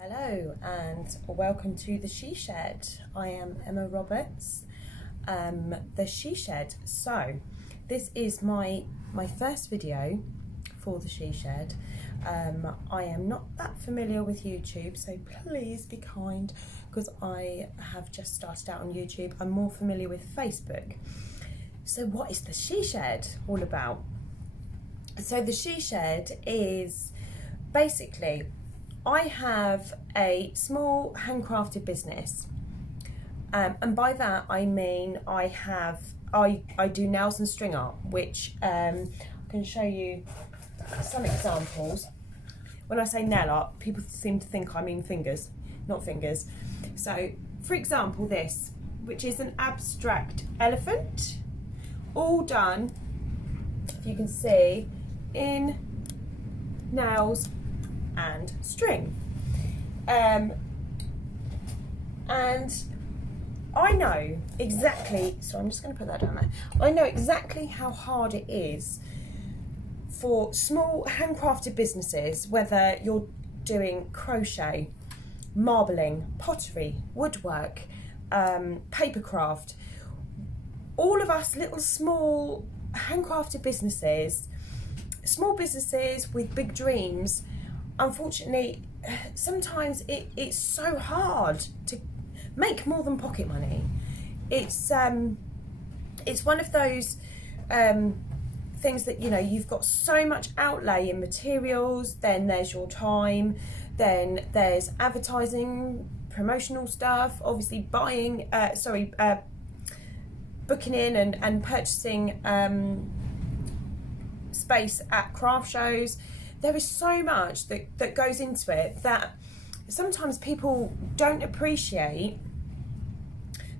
Hello and welcome to the She Shed. I am Emma Roberts, the She Shed. So this is my first video for the She Shed. I am not that familiar with YouTube, so please be kind because I have just started out on YouTube. I'm more familiar with Facebook. So what is the She Shed all about? So the She Shed is basically, I have a small handcrafted business, and by that I mean I do nails and string art, which I can show you some examples. When I say nail art, people seem to think I mean fingers, not fingers. So for example, this, which is an abstract elephant, all done, if you can see, in nails and string. And I know exactly, so I'm just going to put that down there. I know exactly how hard it is for small handcrafted businesses, whether you're doing crochet, marbling, pottery, woodwork, papercraft. All of us little small handcrafted businesses, small businesses with big dreams, unfortunately, sometimes it's so hard to make more than pocket money. It's one of those things that, you know, you've got so much outlay in materials, then there's your time, then there's advertising, promotional stuff, obviously booking in and purchasing space at craft shows. There is so much that goes into it that sometimes people don't appreciate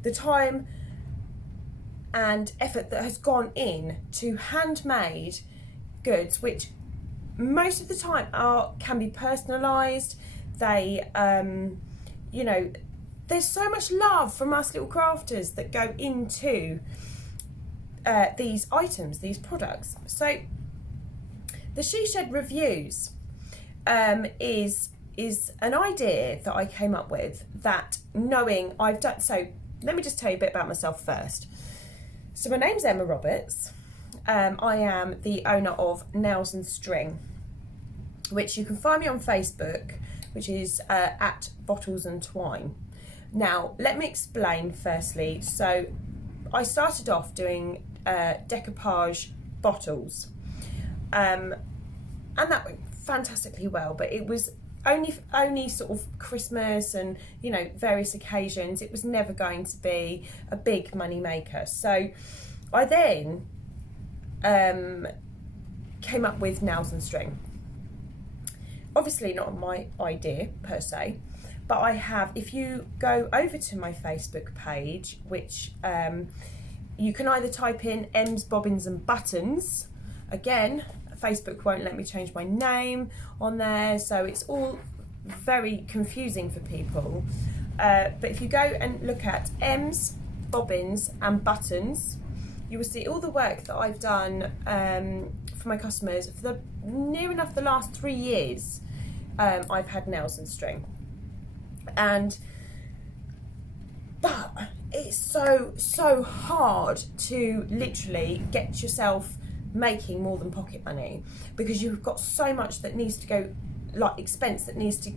the time and effort that has gone in to handmade goods, which most of the time can be personalised. They, you know, there's so much love from us little crafters that go into these items, these products. So the She Shed reviews is an idea that I came up with, that knowing I've done. So let me just tell you a bit about myself first. So my name's Emma Roberts. I am the owner of Nails and String, which you can find me on Facebook, which is at Bottles and Twine. Now let me explain firstly. So I started off doing decoupage bottles. And that went fantastically well, but it was only sort of Christmas and, you know, various occasions. It was never going to be a big money maker. So I then came up with Nails and String. Obviously not my idea per se, but I have, if you go over to my Facebook page, which you can either type in M's Bobbins and Buttons. Again, Facebook won't let me change my name on there, so it's all very confusing for people. But if you go and look at M's, Bobbins and Buttons, you will see all the work that I've done for my customers for near enough the last 3 years. I've had Nails and String. But it's so hard to literally get yourself making more than pocket money, because you've got so much that needs to go, like expense that needs to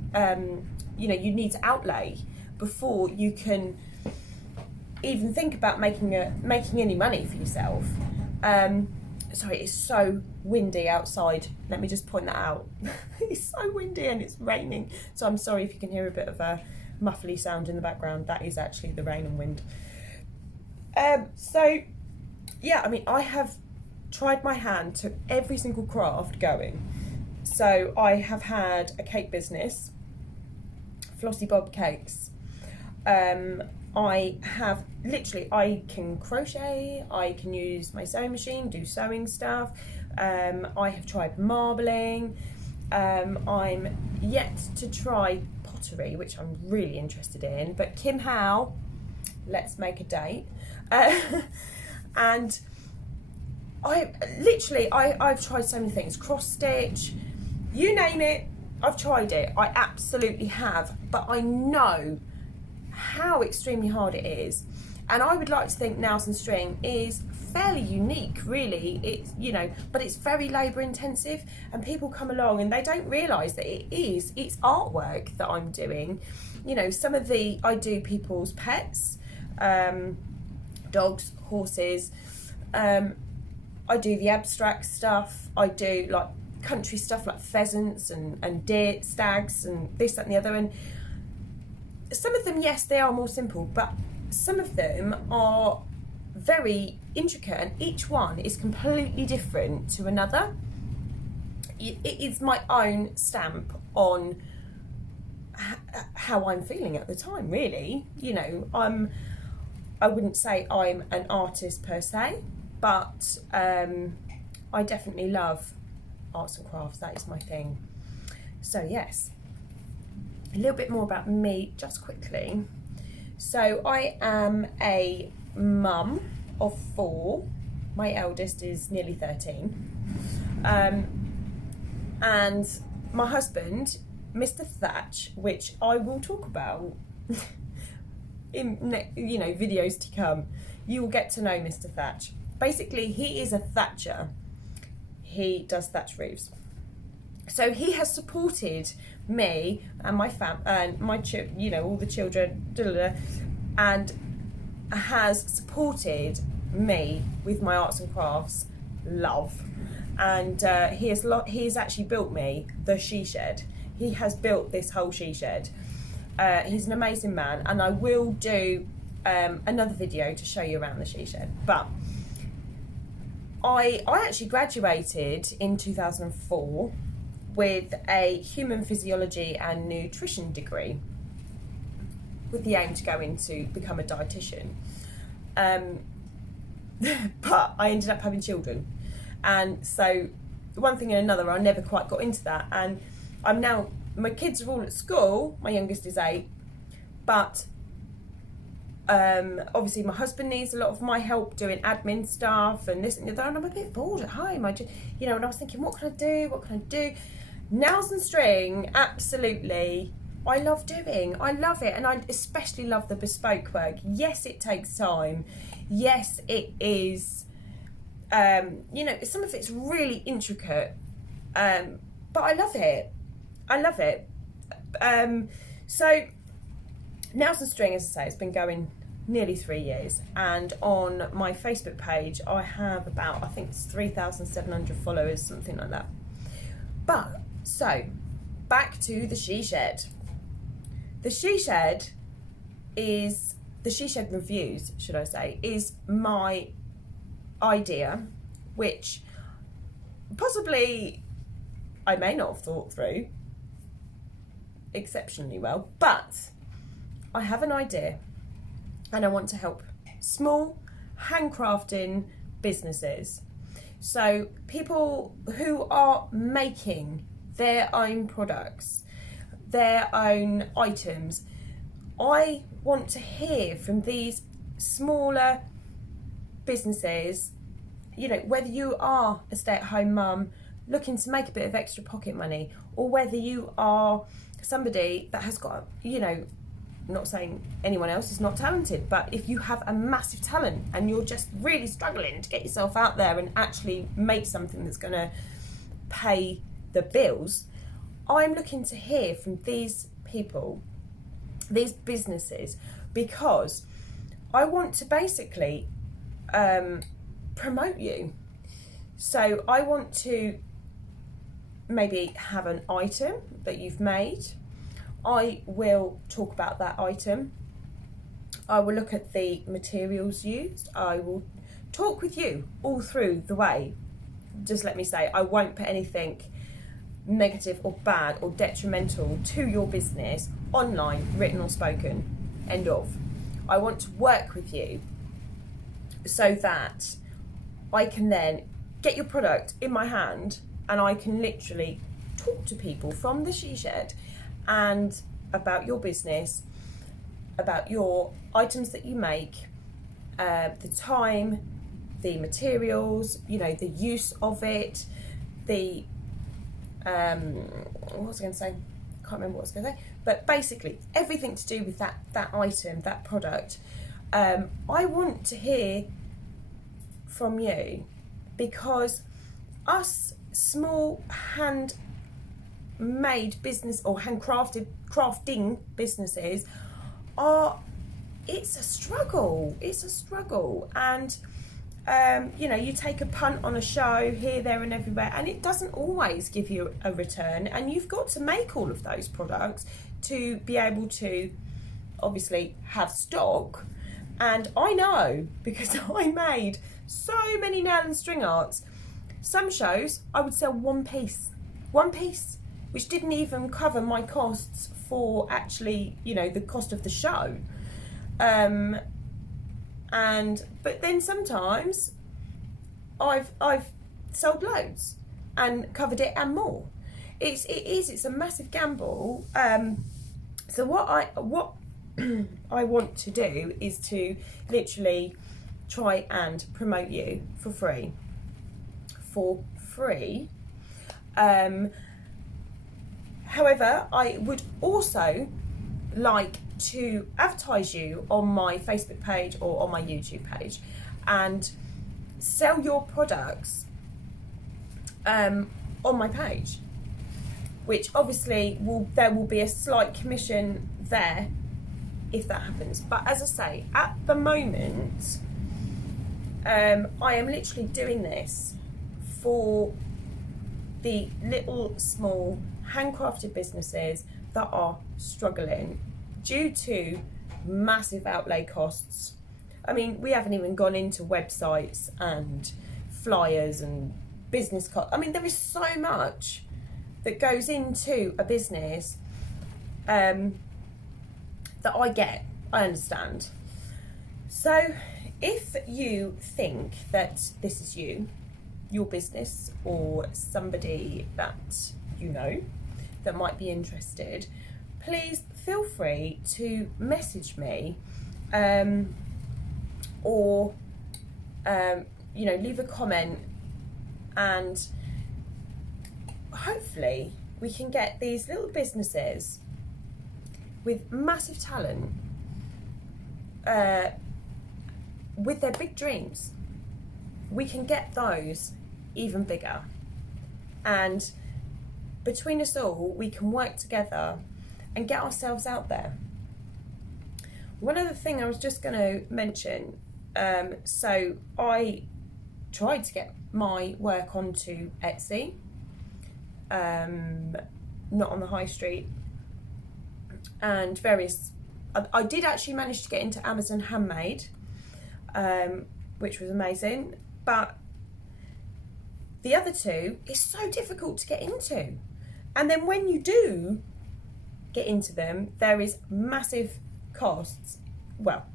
you know, you need to outlay before you can even think about making any money for yourself. Sorry, it's so windy outside, let me just point that out. It's so windy and it's raining, so I'm sorry if you can hear a bit of a muffly sound in the background. That is actually the rain and wind. So yeah, I mean, I have tried my hand to every single craft going. So I have had a cake business, Flossy Bob Cakes. I have literally, I can crochet, I can use my sewing machine, do sewing stuff. I have tried marbling. I'm yet to try pottery, which I'm really interested in, but Kim Howe, let's make a date. And I've tried so many things, cross stitch, you name it, I've tried it, I absolutely have, but I know how extremely hard it is. And I would like to think Nails and String is fairly unique, really. It's, you know, but it's very labour intensive, and people come along and they don't realise that it's artwork that I'm doing. You know, I do people's pets, dogs, horses, I do the abstract stuff, I do like country stuff like pheasants and deer, stags and this, that and the other. And some of them, yes, they are more simple, but some of them are very intricate, and each one is completely different to another. It is my own stamp on how I'm feeling at the time, really. You know, I wouldn't say I'm an artist per se, but I definitely love arts and crafts. That is my thing. So yes, a little bit more about me just quickly. So I am a mum of 4. My eldest is nearly 13. And my husband, Mr. Thatch, which I will talk about in videos to come. You will get to know Mr. Thatch. Basically, he is a thatcher. He does thatch roofs. So he has supported me and my and all the children, and has supported me with my arts and crafts love. And he has actually built me the she shed. He has built this whole she shed. He's an amazing man, and I will do another video to show you around the she shed. But I actually graduated in 2004 with a human physiology and nutrition degree, with the aim to go into become a dietitian. But I ended up having children, and so one thing and another, I never quite got into that. And my kids are all at school. My youngest is 8, but obviously my husband needs a lot of my help doing admin stuff and this and the other, and I'm a bit bored at home. And I was thinking, what can I do? Nails and String, absolutely, I love doing. I love it, and I especially love the bespoke work. Yes, it takes time. Yes, it is. Some of it's really intricate, but I love it. So Nails and String, as I say, it's been going nearly 3 years, and on my Facebook page I have about, I think it's 3,700 followers, something like that. But so back to the she shed. The she shed reviews, should I say, is my idea, which possibly I may not have thought through exceptionally well, but I have an idea, and I want to help small handcrafting businesses. So people who are making their own products, their own items. I want to hear from these smaller businesses, whether you are a stay-at-home mum looking to make a bit of extra pocket money, or whether you are somebody that has got, not saying anyone else is not talented, but if you have a massive talent and you're just really struggling to get yourself out there and actually make something that's going to pay the bills, I'm looking to hear from these people, these businesses, because I want to basically promote you. So I want to maybe have an item that you've made. I will talk about that item. I will look at the materials used. I will talk with you all through the way. Just let me say, I won't put anything negative or bad or detrimental to your business online, written or spoken. End of. I want to work with you so that I can then get your product in my hand, and I can literally talk to people from the she shed and about your business, about your items that you make, the time, the materials, the use of it, the what was I going to say? Can't remember what I was going to say. But basically, everything to do with that item, that product. I want to hear from you, because us small handmade business or crafting businesses it's a struggle. It's a struggle. And you take a punt on a show here, there and everywhere, and it doesn't always give you a return, and you've got to make all of those products to be able to obviously have stock. And I know, because I made so many nail and string arts. Some shows I would sell one piece, which didn't even cover my costs for actually, the cost of the show. But then sometimes I've sold loads and covered it and more. It's a massive gamble. So what I want to do is to literally try and promote you for free. However, I would also like to advertise you on my Facebook page or on my YouTube page and sell your products on my page, which obviously there will be a slight commission there if that happens. But as I say, at the moment, I am literally doing this for the little small handcrafted businesses that are struggling due to massive outlay costs. I mean, we haven't even gone into websites and flyers and business cards. I mean, there is so much that goes into a business that I understand. So if you think that this is your business, or somebody that that might be interested, please feel free to message me or leave a comment, and hopefully we can get these little businesses with massive talent, with their big dreams, we can get those even bigger. And between us all, we can work together and get ourselves out there. One other thing I was just going to mention, so I tried to get my work onto Etsy, not on the high street, and I did actually manage to get into Amazon Handmade, which was amazing, but the other two is so difficult to get into. And then when you do get into them, there is massive costs. Well,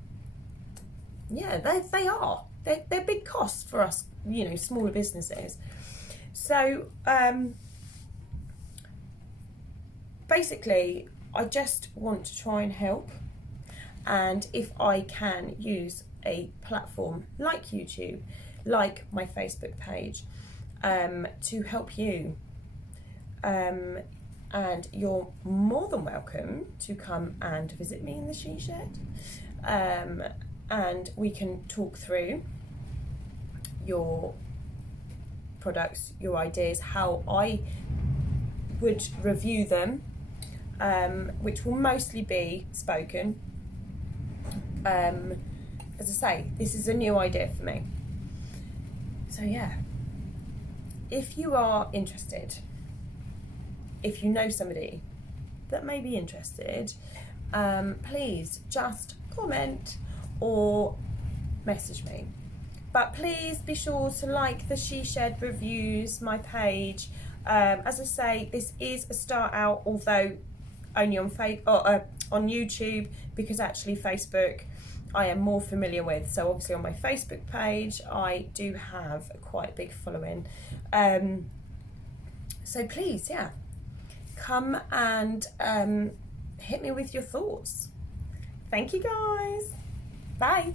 yeah, they are. They're big costs for us, smaller businesses. So basically, I just want to try and help. And if I can use a platform like YouTube, like my Facebook page, to help you, and you're more than welcome to come and visit me in the She Shed, and we can talk through your products, your ideas, how I would review them, which will mostly be spoken. As I say, this is a new idea for me. So yeah, if you are interested, if you know somebody that may be interested, please just comment or message me. But please be sure to like the She Shed reviews, my page. As I say, this is a start out, although only on YouTube, because actually Facebook I am more familiar with. So obviously on my Facebook page I do have a quite big following. So please, yeah, come and hit me with your thoughts. Thank you guys. Bye.